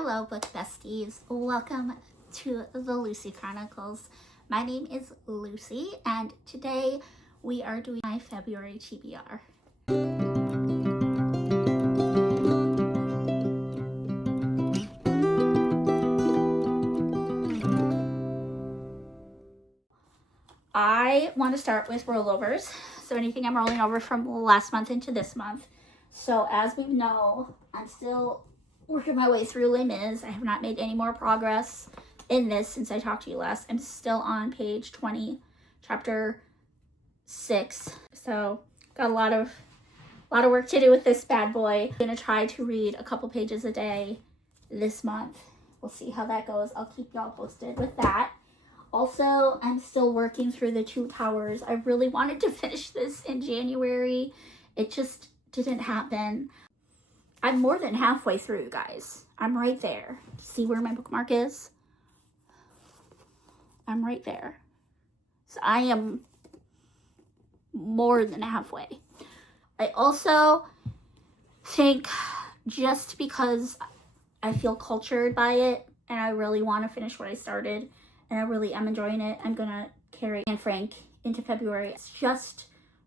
Hello, book besties. Welcome to the Lucy Chronicles. My name is Lucy, and today we are doing my February TBR. I want to start with rollovers. So anything I'm rolling over from last month into this month. So as we know, I'm still working my way through Les Mis. I have not made any more progress in this since I talked to you last. I'm still on page 20, chapter 6. So got a lot of work to do with this bad boy. I'm gonna try to read a couple pages a day this month. We'll see how that goes. I'll keep y'all posted with that. Also, I'm still working through the Two Towers. I really wanted to finish this in January. It just didn't happen. I'm more than halfway through, you guys. I'm right there. See where my bookmark is? I'm right there. So I am more than halfway. I also think just because I feel cultured by it and I really want to finish what I started and I really am enjoying it, I'm gonna carry Anne Frank into February. It's just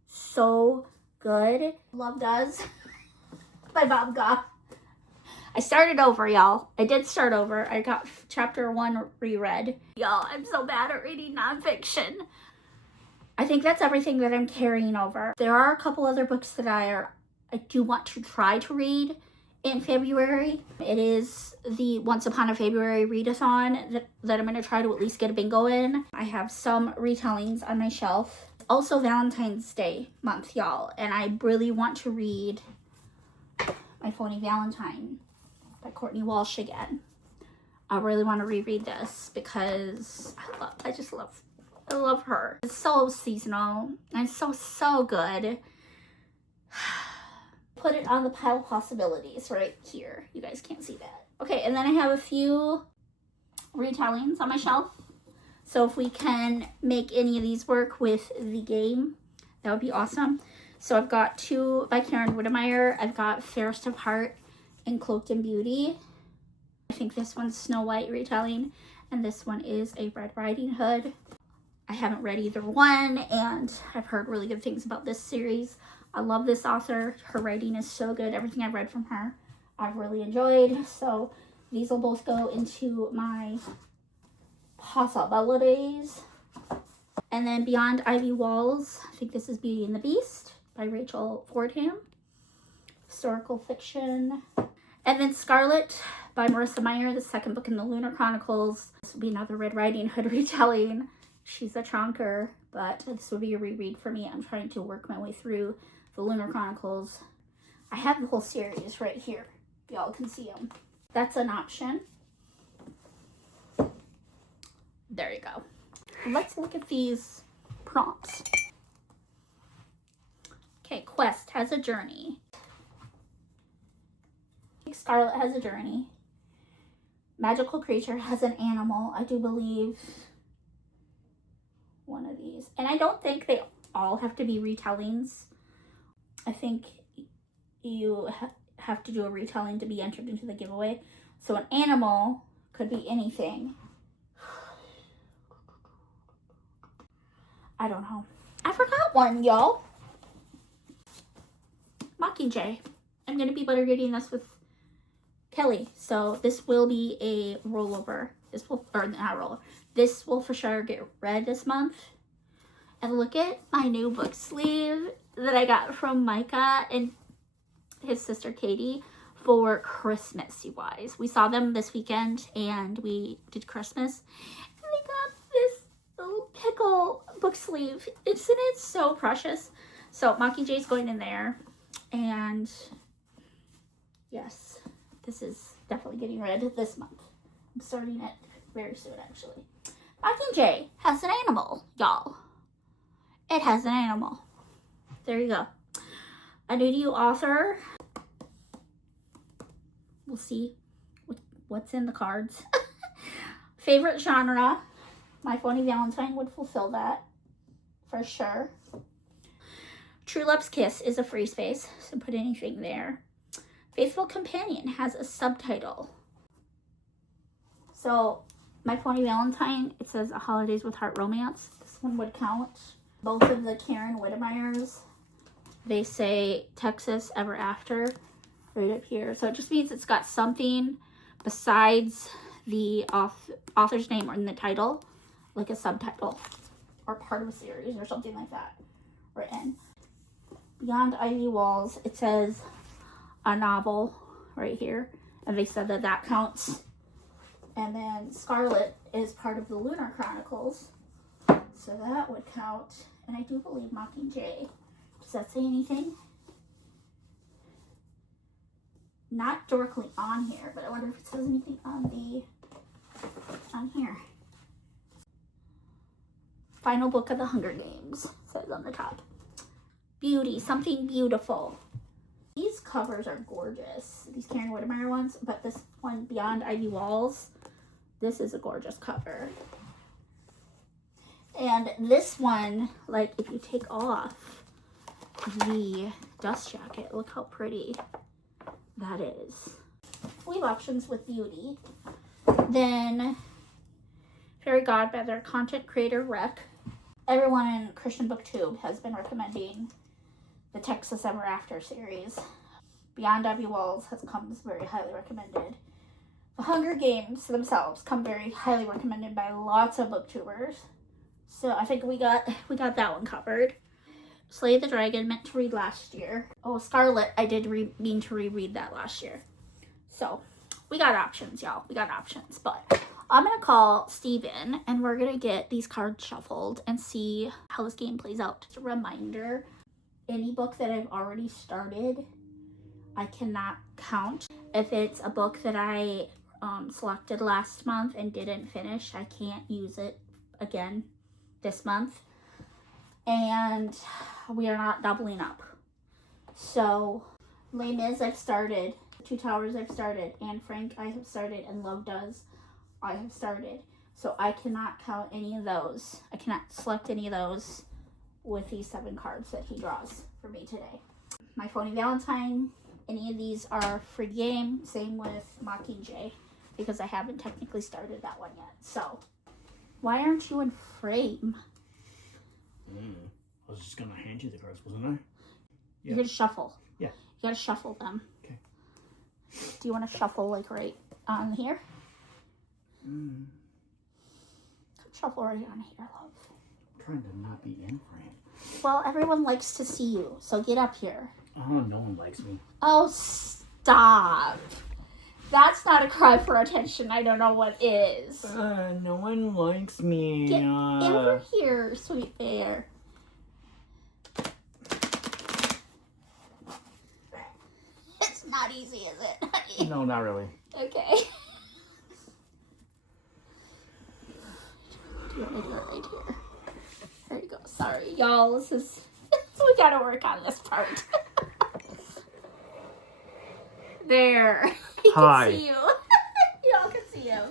so good. Love Does by Bob Goff. I started over, y'all. I did start over. I got chapter 1 reread. Y'all, I'm so bad at reading nonfiction. I think that's everything that I'm carrying over. There are a couple other books that I do want to try to read in February. It is the Once Upon a February readathon that I'm going to try to at least get a bingo in. I have some retellings on my shelf. Also Valentine's Day month, y'all, and I really want to read My Phony Valentine by Courtney Walsh again. I really want to reread this because I love her. It's so seasonal and so good. Put it on the pile of possibilities right here. You guys can't see that. Okay, and then I have a few retellings on my shelf. So if we can make any of these work with the game, that would be awesome. So I've got 2 by Karen Whittemire. I've got Fairest of Heart and Cloaked in Beauty. I think this one's Snow White retelling, and this one is a Red Riding Hood. I haven't read either one, and I've heard really good things about this series. I love this author. Her writing is so good. Everything I've read from her, I've really enjoyed. So these will both go into my possibilities. And then Beyond Ivy Walls, I think this is Beauty and the Beast by Rachel Fordham. Historical fiction. And then Scarlet by Marissa Meyer, the second book in the Lunar Chronicles. This will be another Red Riding Hood retelling. She's a chonker, but this would be a reread for me. I'm trying to work my way through the Lunar Chronicles. I have the whole series right here. Y'all can see them. That's an option. There you go. Let's look at these prompts. Okay, Quest has a journey. Scarlet has a journey. Magical creature has an animal. I do believe one of these. And I don't think they all have to be retellings. I think you have to do a retelling to be entered into the giveaway. So an animal could be anything. I don't know. I forgot one, y'all. Mockingjay. I'm going to be butter reading this with Kelly. So this will be a rollover. This will for sure get read this month. And look at my new book sleeve that I got from Micah and his sister Katie for Christmas, you guys. We saw them this weekend and we did Christmas. And they got this little pickle book sleeve. Isn't it so precious? So Mockingjay's going in there. And yes, this is definitely getting read this month. I'm starting it very soon, actually. Mockingjay has an animal, y'all. It has an animal. There you go. A new to you author. We'll see what's in the cards. Favorite genre. My Phony Valentine would fulfill that for sure. True Love's Kiss is a free space, so put anything there. Faithful Companion has a subtitle. So, My Pony Valentine, it says A Holidays with Heart Romance. This one would count. Both of the Karen Whittemeyers, they say Texas Ever After right up here. So it just means it's got something besides the author's name or in the title, like a subtitle or part of a series or something like that written. Beyond Ivy Walls, it says a novel right here, and they said that that counts. And then Scarlet is part of the Lunar Chronicles, so that would count. And I do believe Mockingjay. Does that say anything? Not directly on here, but I wonder if it says anything on here. Final book of the Hunger Games, says on the top. Beauty, something beautiful. These covers are gorgeous. These Karen Whittemeyer ones, but this one, Beyond Ivy Walls, this is a gorgeous cover. And this one, like if you take off the dust jacket, look how pretty that is. We have options with beauty. Then Fairy Godmother Content Creator Rec. Everyone in Christian BookTube has been recommending the Texas Ever After series. Beyond Ivy Walls comes very highly recommended. The Hunger Games themselves come very highly recommended by lots of booktubers. So I think we got that one covered. Slay the Dragon, meant to read last year. Oh, Scarlet, I did mean to reread that last year. So we got options, y'all. We got options. But I'm going to call Steven, and we're going to get these cards shuffled and see how this game plays out. Just a reminder, any book that I've already started, I cannot count. If it's a book that I selected last month and didn't finish, I can't use it again this month. And we are not doubling up. So, Les Mis I've started, Two Towers I've started, Anne Frank I have started, and Love Does I have started. So I cannot count any of those. I cannot select any of those with these 7 cards that he draws for me today. My Pony Valentine, any of these are free game. Same with Mockingjay, because I haven't technically started that one yet. So, why aren't you in frame? I was just gonna hand you the cards, wasn't I? Yeah. You're gonna shuffle. Yeah. You gotta shuffle them. Okay. Do you want to shuffle like right on here? Shuffle right on here, love. I'm trying to not be in frame. Well, everyone likes to see you, so get up here. Oh, no one likes me. Oh, stop. That's not a cry for attention. I don't know what is. No one likes me. Get over here, sweet bear. It's not easy, is it, honey? No, not really. Okay. Do you want to do it right here? There you go. Sorry, y'all. This is... we gotta work on this part. There. You Hi. can see you. Y'all can see you.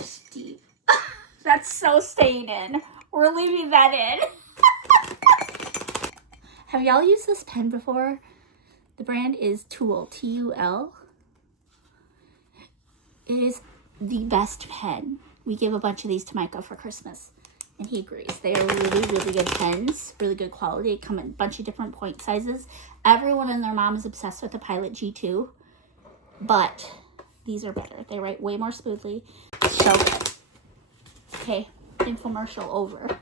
Steve. That's so staying in. We're leaving that in. Have y'all used this pen before? The brand is Tool. T-U-L. It is the best pen. We give a bunch of these to Micah for Christmas, and he agrees. They are really, really good pens, really good quality. They come in a bunch of different point sizes. Everyone and their mom is obsessed with the Pilot G2, but these are better. They write way more smoothly. So good. Okay, infomercial over.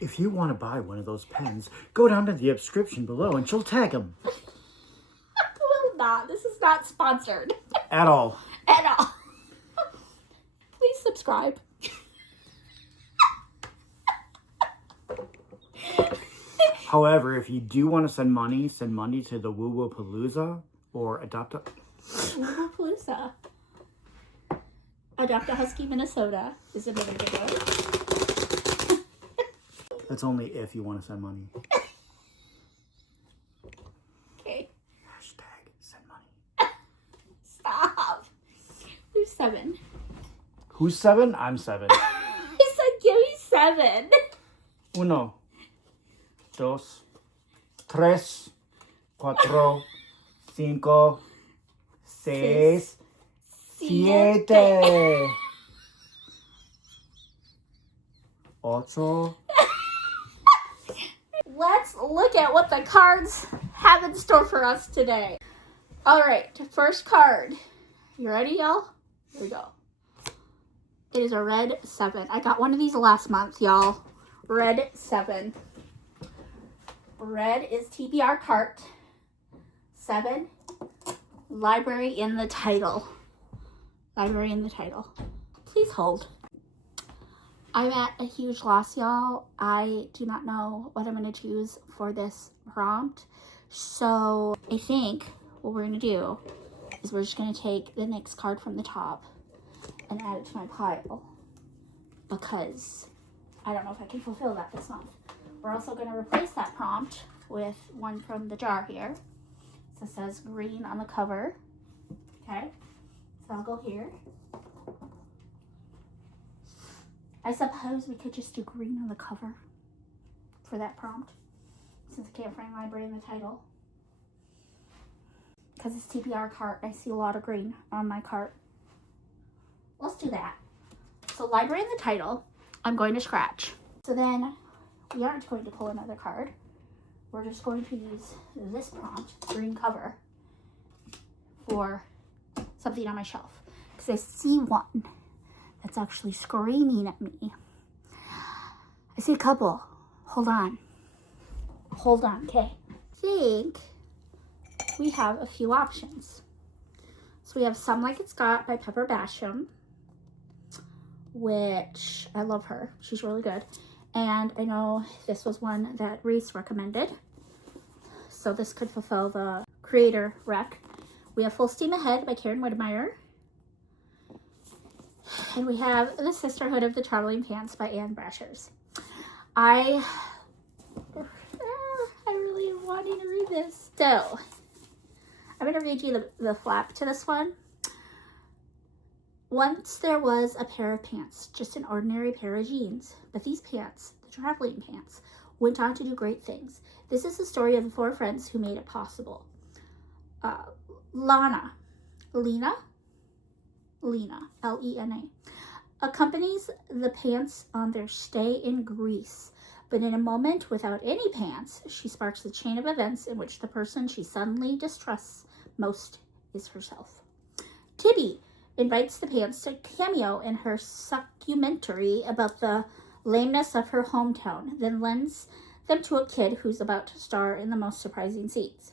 If you want to buy one of those pens, go down to the description below and she'll tag them. Will not. This is not sponsored. At all. At all. Please subscribe. However, if you do want to send money to the Woo Woo Palooza or Adopt a... Woo Woo Palooza. Adopt a Husky, Minnesota is another good one. That's only if you want to send money. Okay. Hashtag send money. Stop. Who's 7? Who's 7? I'm 7. I said give me 7. 1, 2, 3, 4, 5, 6, 7, 8. Let's look at what the cards have in store for us today. All right, first card. You ready, y'all? Here we go. It is a red 7. I got one of these last month, y'all. Red 7. Red is TBR cart. 7. Library in the title. Library in the title. Please hold. I'm at a huge loss, y'all. I do not know what I'm going to choose for this prompt. So I think what we're going to do is we're just going to take the next card from the top and add it to my pile. Because I don't know if I can fulfill that this month. We're also going to replace that prompt with one from the jar here. So it says green on the cover. Okay. So I'll go here. I suppose we could just do green on the cover for that prompt, since I can't find library in the title. Because it's TBR cart, I see a lot of green on my cart. Let's do that. So library in the title, I'm going to scratch. So then we aren't going to pull another card. We're just going to use this prompt, green cover, for something on my shelf. Because I see one that's actually screaming at me. I see a couple. Hold on. Hold on, okay. I think we have a few options. So we have Some Like It's Got by Pepper Basham, which I love her. She's really good. And I know this was one that Reese recommended. So this could fulfill the creator rec. We have Full Steam Ahead by Karen Whittemire. And we have The Sisterhood of the Traveling Pants by Anne Brashers. I really am wanting to read this. So, I'm going to read you the flap to this one. Once there was a pair of pants, just an ordinary pair of jeans. But these pants, the traveling pants, went on to do great things. This is the story of the 4 friends who made it possible. Lena, Lena, accompanies the pants on their stay in Greece. But in a moment, without any pants, she sparks the chain of events in which the person she suddenly distrusts most is herself. Tibby invites the pants to cameo in her documentary about the lameness of her hometown, then lends them to a kid who's about to star in the most surprising scenes.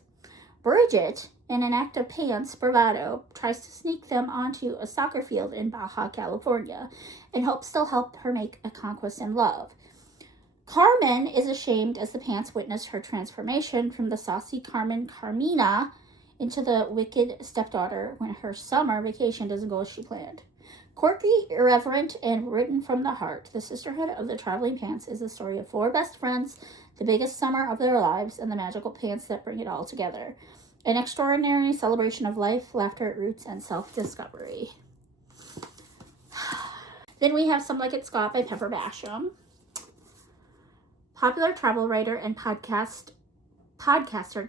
Bridget, in an act of pants bravado, tries to sneak them onto a soccer field in Baja California and hopes they'll help her make a conquest in love. Carmen is ashamed as the pants witness her transformation from the saucy Carmina into the wicked stepdaughter when her summer vacation doesn't go as she planned. Quirky, irreverent, and written from the heart, The Sisterhood of the Traveling Pants is the story of 4 best friends, the biggest summer of their lives, and the magical pants that bring it all together. An extraordinary celebration of life, laughter, roots, and self-discovery. Then we have Some Like It's Got by Pepper Basham. Popular travel writer and podcaster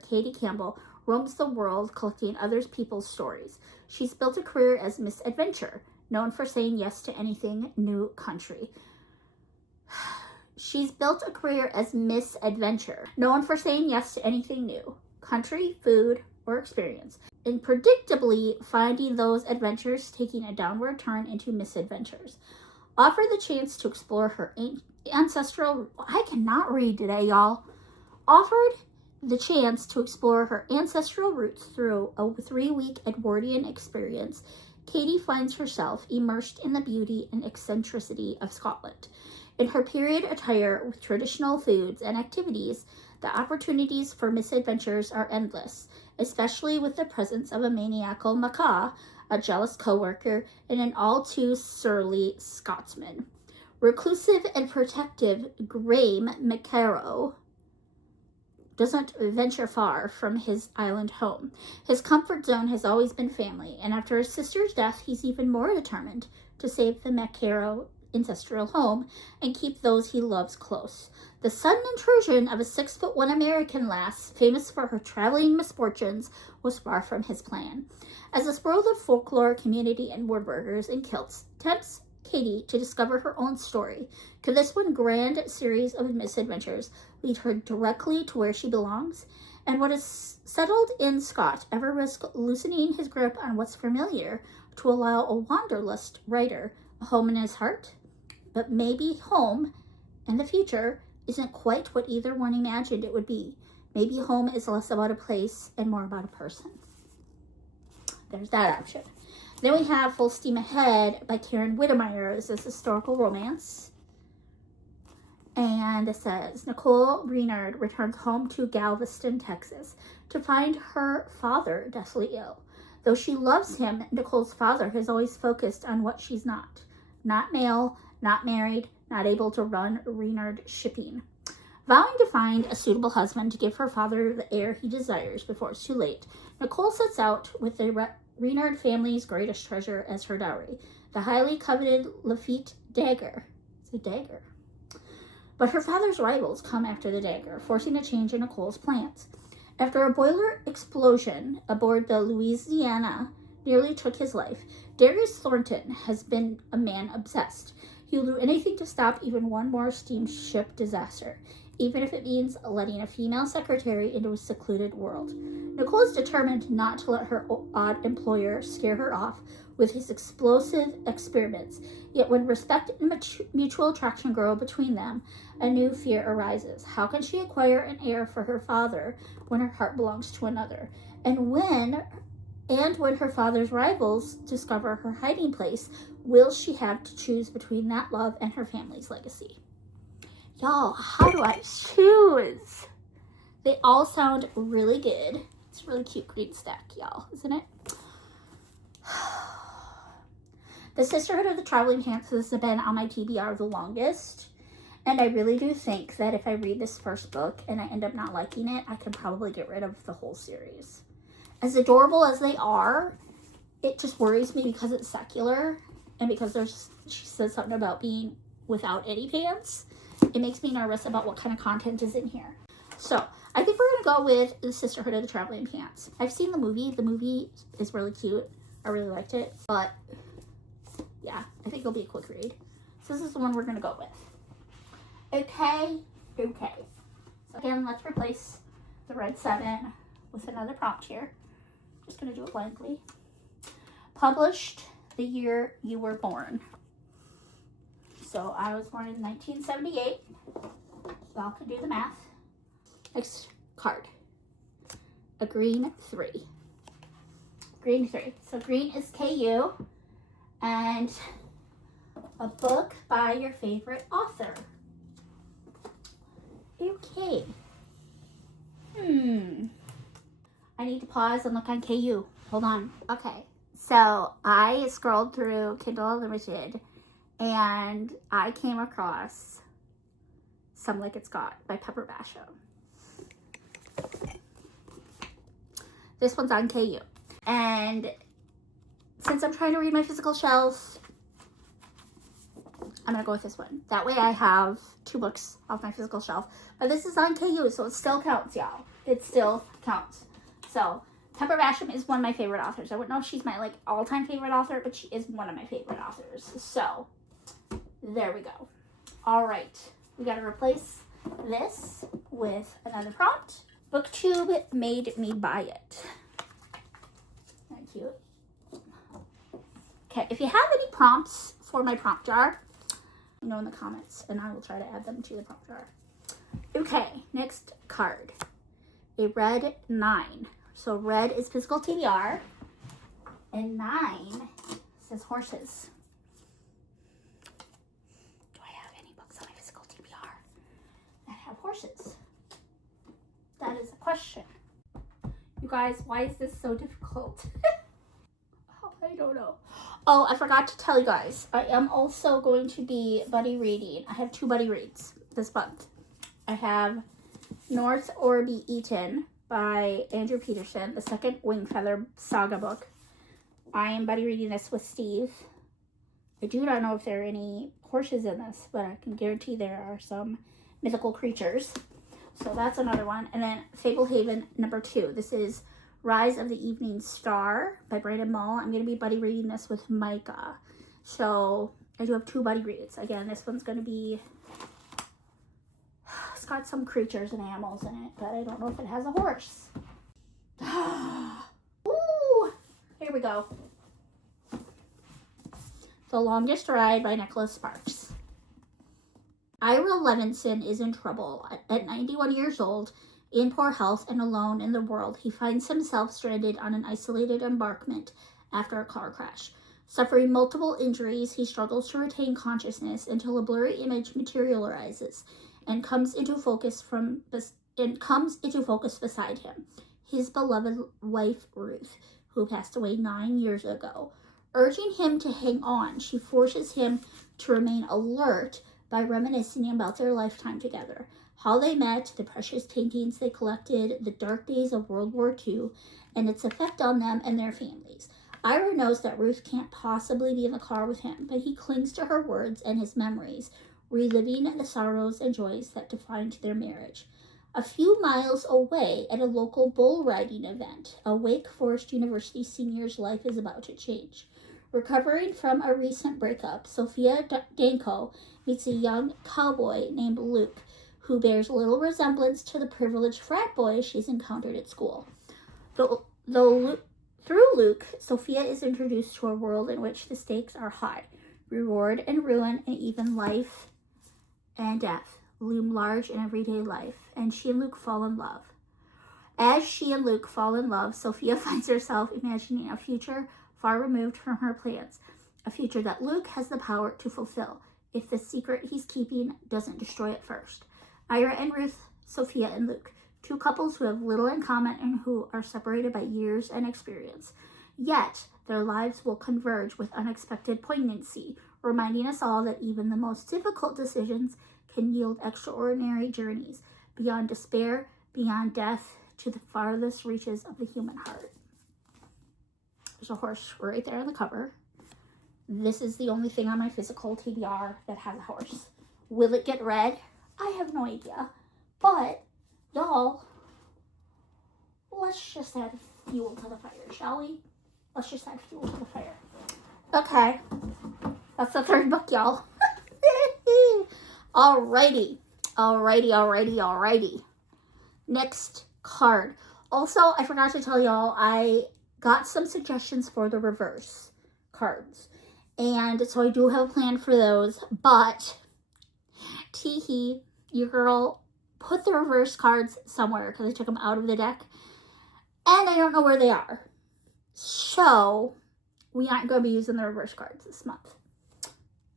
Katie Campbell roams the world collecting other people's stories. She's built a career as Miss Adventure, known for saying yes to anything new country. She's built a career as Miss Adventure, known for saying yes to anything new, country, food, or experience, and predictably finding those adventures taking a downward turn into misadventures. Offered the chance to explore her ancestral... I cannot read today, y'all. Offered the chance to explore her ancestral roots through a 3-week Edwardian experience, Katie finds herself immersed in the beauty and eccentricity of Scotland. In her period attire with traditional foods and activities, the opportunities for misadventures are endless, especially with the presence of a maniacal macaw, a jealous coworker, and an all-too-surly Scotsman. Reclusive and protective Graham McCarrow doesn't venture far from his island home. His comfort zone has always been family, and after his sister's death, he's even more determined to save the McCarrow ancestral home and keep those he loves close. The sudden intrusion of a 6'1" American lass, famous for her traveling misfortunes, was far from his plan. As the world of folklore, community, and woodworkers in kilts tempts Katie to discover her own story, could this one grand series of misadventures lead her directly to where she belongs? And what is settled in Scott ever risk loosening his grip on what's familiar to allow a wanderlust writer a home in his heart? But maybe home in the future isn't quite what either one imagined it would be. Maybe home is less about a place and more about a person. There's that option. Then we have Full Steam Ahead by Karen Whittemire. This is historical romance. And it says, Nicole Renard returns home to Galveston, Texas, to find her father deathly ill. Though she loves him, Nicole's father has always focused on what she's not. Not male, not married, not able to run Renard shipping. Vowing to find a suitable husband to give her father the heir he desires before it's too late, Nicole sets out with the Renard family's greatest treasure as her dowry, the highly coveted Lafitte dagger. It's a dagger. But her father's rivals come after the dagger, forcing a change in Nicole's plans. After a boiler explosion aboard the Louisiana nearly took his life, Darius Thornton has been a man obsessed. He will do anything to stop even one more steamship disaster, even if it means letting a female secretary into a secluded world. Nicole is determined not to let her odd employer scare her off with his explosive experiments. Yet when respect and mutual attraction grow between them, a new fear arises. How can she acquire an heir for her father when her heart belongs to another? And when her father's rivals discover her hiding place, will she have to choose between that love and her family's legacy? Y'all, how do I choose? They all sound really good. It's a really cute green stack, y'all, isn't it? The Sisterhood of the Traveling Pants has been on my TBR the longest. And I really do think that if I read this first book and I end up not liking it, I could probably get rid of the whole series. As adorable as they are, it just worries me because it's secular and because she says something about being without any pants. It makes me nervous about what kind of content is in here. So I think we're going to go with The Sisterhood of the Traveling Pants. I've seen the movie. The movie is really cute. I really liked it. But yeah, I think it'll be a quick read. So this is the one we're going to go with. Okay. So again, let's replace the red 7 with another prompt here. Just going to do it blankly. Published the year you were born. So I was born in 1978. Y'all can do the math. Next card. A green 3. Green 3. So green is KU. And a book by your favorite author. Okay. I need to pause and look on KU. Hold on. Okay. So I scrolled through Kindle Unlimited and I came across Some Like It's Got by Pepper Basham. This one's on KU. And since I'm trying to read my physical shelf, I'm going to go with this one. That way I have 2 books off my physical shelf. But this is on KU, so it still counts, y'all. It still counts. So, Pepper Basham is one of my favorite authors. I wouldn't know if she's my all-time favorite author, but she is one of my favorite authors. So, there we go. All right. We got to replace this with another prompt. BookTube made me buy it. Isn't that cute? Okay, if you have any prompts for my prompt jar, let me know in the comments, and I will try to add them to the prompt jar. Okay, next card. A red 9. So red is physical TBR, and 9 says horses. Do I have any books on my physical TBR that have horses? That is a question. You guys, why is this so difficult? I don't know. Oh, I forgot to tell you guys. I am also going to be buddy reading. I have 2 buddy reads this month. I have North or Be Eaten by Andrew Peterson, the second Wingfeather saga book. I am buddy reading this with Steve. I do not know if there are any horses in this, but I can guarantee there are some mythical creatures. So that's another one. And then Fablehaven number 2. This is Rise of the Evening Star by Brandon Mull. I'm going to be buddy reading this with Micah. So I do have 2 buddy reads. Again, this one's going to be, it's got some creatures and animals in it, but I don't know if it has a horse. Ooh, here we go. The Longest Ride by Nicholas Sparks. Ira Levinson is in trouble. At 91 years old, in poor health and alone in the world, he finds himself stranded on an isolated embankment after a car crash. Suffering multiple injuries, he struggles to retain consciousness until a blurry image materializes and comes into focus beside him. His beloved wife, Ruth, who passed away 9 years ago. Urging him to hang on, she forces him to remain alert by reminiscing about their lifetime together, how they met, the precious paintings they collected, the dark days of World War II, and its effect on them and their families. Ira knows that Ruth can't possibly be in the car with him, but he clings to her words and his memories, reliving the sorrows and joys that defined their marriage. A few miles away, at a local bull riding event, a Wake Forest University senior's life is about to change. Recovering from a recent breakup, Sophia Danko meets a young cowboy named Luke, who bears little resemblance to the privileged frat boy she's encountered at school. Through Luke, Sophia is introduced to a world in which the stakes are high. Reward and ruin, and even life and death loom large in everyday life, and she and Luke fall in love. As she and Luke fall in love, Sophia finds herself imagining a future far removed from her plans, a future that Luke has the power to fulfill if the secret he's keeping doesn't destroy it first. Ira and Ruth, Sophia and Luke, 2 couples who have little in common and who are separated by years and experience. Yet, their lives will converge with unexpected poignancy, reminding us all that even the most difficult decisions can yield extraordinary journeys beyond despair, beyond death, to the farthest reaches of the human heart. There's a horse right there on the cover. This is the only thing on my physical TBR that has a horse. Will it get read? I have no idea. But, y'all, let's just add fuel to the fire, shall we? Let's just add fuel to the fire. Okay. That's the 3rd book, y'all. Alrighty. Next card. Also, I forgot to tell y'all, I got some suggestions for the reverse cards. And so I do have a plan for those, but teehee, your girl put the reverse cards somewhere because I took them out of the deck. And I don't know where they are. So we aren't going to be using the reverse cards this month.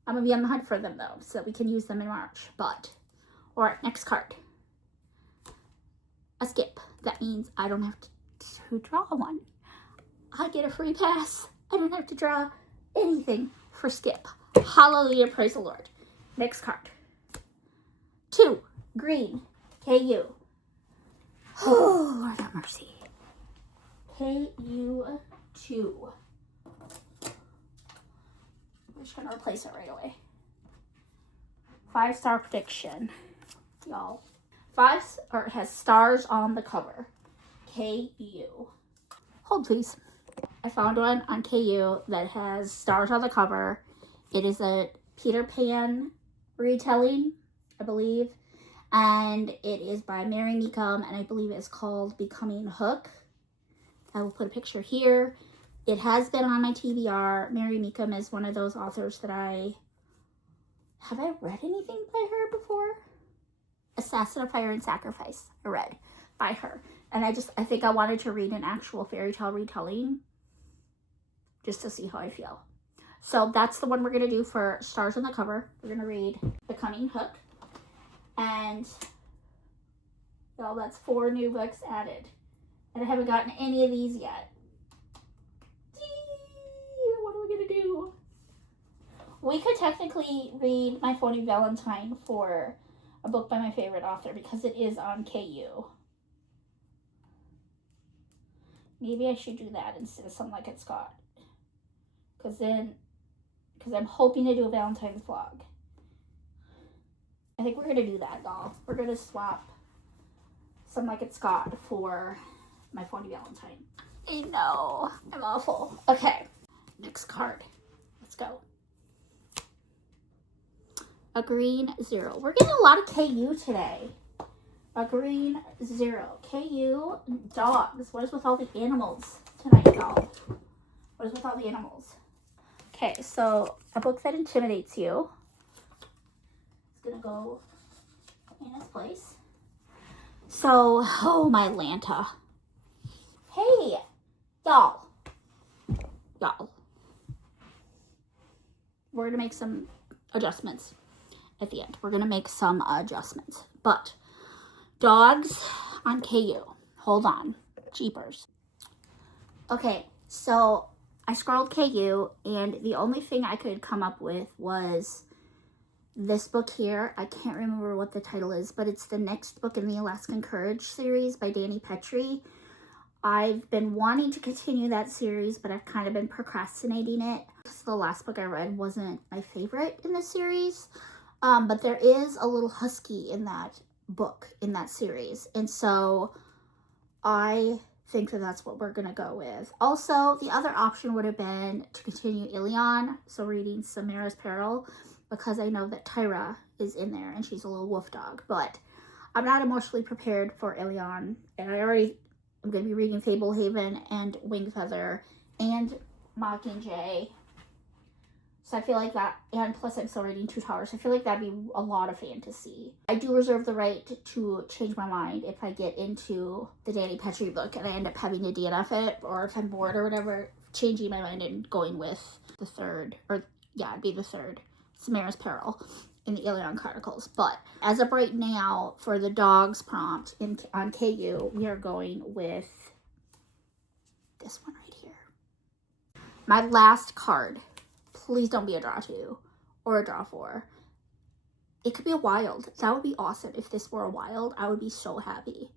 I'm going to be on the hunt for them though, so that we can use them in March. But, alright, next card. A skip. That means I don't have to draw one. I get a free pass. I don't have to draw anything for skip. Hallelujah, praise the Lord. Next card. 2, green, KU. Oh, Lord have mercy. KU2. I'm just going to replace it right away. 5-star prediction, y'all. 5 has stars on the cover. KU. Hold, please. I found one on KU that has stars on the cover. It is a Peter Pan retelling, I believe. And it is by Mary Meekum, and I believe it's called Becoming Hook. I will put a picture here. It has been on my TBR. Mary Meekum is one of those authors that have I read anything by her before? Assassin of Fire and Sacrifice, I read by her. And I think I wanted to read an actual fairy tale retelling just to see how I feel. So that's the one we're going to do for stars on the cover. We're going to read Becoming Hook. And, y'all, that's 4 new books added. And I haven't gotten any of these yet. What are we going to do? We could technically read My Phony Valentine for a book by my favorite author because it is on KU. Maybe I should do that instead of something like it's got. Because then because I'm hoping to do a Valentine's vlog. I think we're going to do that, y'all. We're going to swap some Like It's Scott for my phony Valentine. I know. I'm awful. Okay. Next card. Let's go. A green 0. We're getting a lot of KU today. A green 0. KU dogs. What is with all the animals tonight, y'all? What is with all the animals? Okay, so a book that intimidates you is going to go in its place. So, oh, my Lanta. Hey, y'all. We're going to make some adjustments at the end. We're going to make some adjustments. But, dogs on KU. Hold on. Jeepers. Okay, so I scrolled KU, and the only thing I could come up with was this book here. I can't remember what the title is, but it's the next book in the Alaskan Courage series by Danny Petrie. I've been wanting to continue that series, but I've kind of been procrastinating it. The last book I read wasn't my favorite in the series, but there is a little husky in that book, in that series. And so I think that that's what we're going to go with. Also, the other option would have been to continue Ilion, so reading Samara's Peril, because I know that Tyra is in there and she's a little wolf dog, but I'm not emotionally prepared for Ilion, and I'm going to be reading Fablehaven and Wingfeather and Mockingjay. So I feel like that, and plus I'm still reading Two Towers. I feel like that'd be a lot of fantasy. I do reserve the right to change my mind if I get into the Danny Petrie book and I end up having to DNF it, or if I'm bored or whatever, changing my mind and going with the third, or yeah, it'd be the third, Samara's Peril in the Ilion Chronicles. But as of right now, for the dogs prompt on KU, we are going with this one right here. My last card. Please don't be a draw 2 or a draw 4. It could be a wild. That would be awesome. If this were a wild, I would be so happy.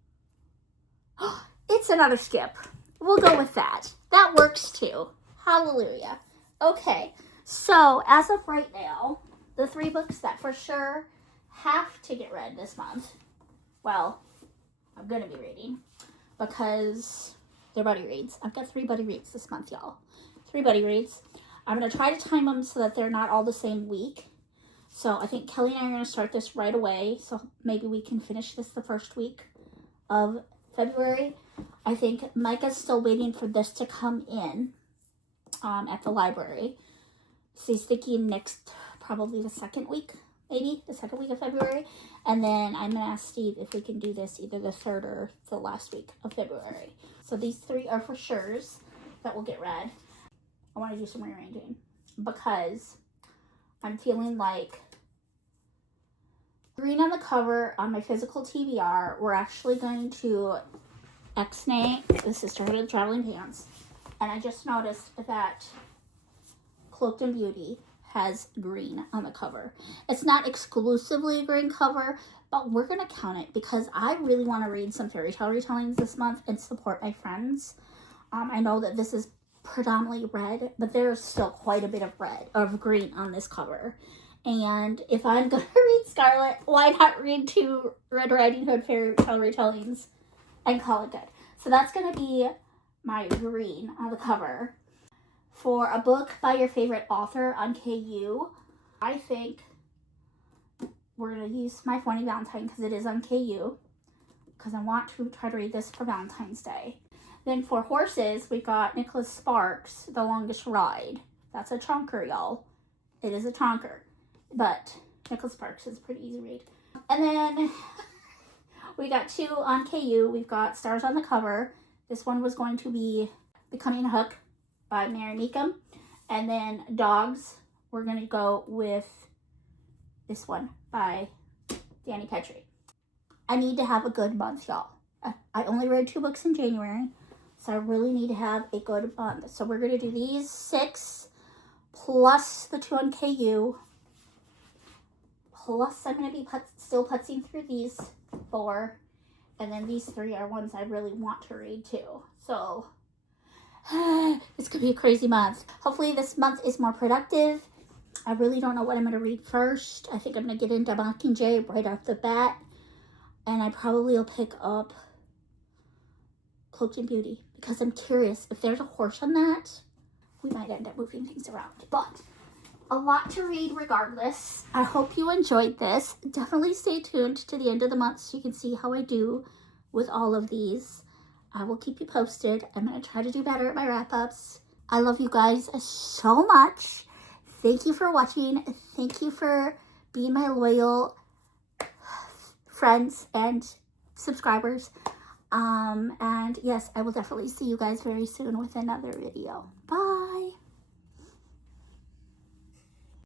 It's another skip. We'll go with that. That works too. Hallelujah. Okay, so as of right now, the 3 books that for sure have to get read this month, well, I'm going to be reading because they're buddy reads. I've got 3 buddy reads this month, y'all. 3 buddy reads. I'm going to try to time them so that they're not all the same week. So I think Kelly and I are going to start this right away. So maybe we can finish this the first week of February. I think Micah's still waiting for this to come in at the library. So he's thinking next, probably the second week, maybe the second week of February. And then I'm going to ask Steve if we can do this either the 3rd or the last week of February. So these 3 are for sures that will get read. I want to do some rearranging because I'm feeling like green on the cover on my physical TBR. We're actually going to X-nay the Sisterhood of the Traveling Pants. And I just noticed that Cloaked in Beauty has green on the cover. It's not exclusively a green cover, but we're going to count it because I really want to read some fairy tale retellings this month and support my friends. I know that this is predominantly red, but there's still quite a bit of green on this cover. And if I'm gonna read Scarlet, why not read 2 Red Riding Hood fairy tale retellings and call it good? So that's gonna be my green on the cover. For a book by your favorite author on KU, I think we're gonna use My Phony Valentine because it is on KU, because I want to try to read this for Valentine's Day. Then for horses, we got Nicholas Sparks, The Longest Ride. That's a chonker, y'all. It is a chonker. But Nicholas Sparks is a pretty easy read. And then we got 2 on KU. We've got Stars on the Cover. This one was going to be Becoming a Hook by Mary Meekum. And then Dogs, we're going to go with this one by Danny Petrie. I need to have a good month, y'all. I only read 2 books in January. So I really need to have a good month. So we're going to do these 6 plus the 2 on KU. Plus I'm going to be still putzing through these 4. And then these 3 are ones I really want to read too. So it's going to be a crazy month. Hopefully this month is more productive. I really don't know what I'm going to read first. I think I'm going to get into Mockingjay right off the bat. And I probably will pick up Cloaked in Beauty because I'm curious. If there's a horse on that, we might end up moving things around. But a lot to read regardless. I hope you enjoyed this. Definitely stay tuned to the end of the month so you can see how I do with all of these. I will keep you posted. I'm going to try to do better at my wrap-ups. I love you guys so much. Thank you for watching. Thank you for being my loyal friends and subscribers. And yes, I will definitely see you guys very soon with another video. Bye.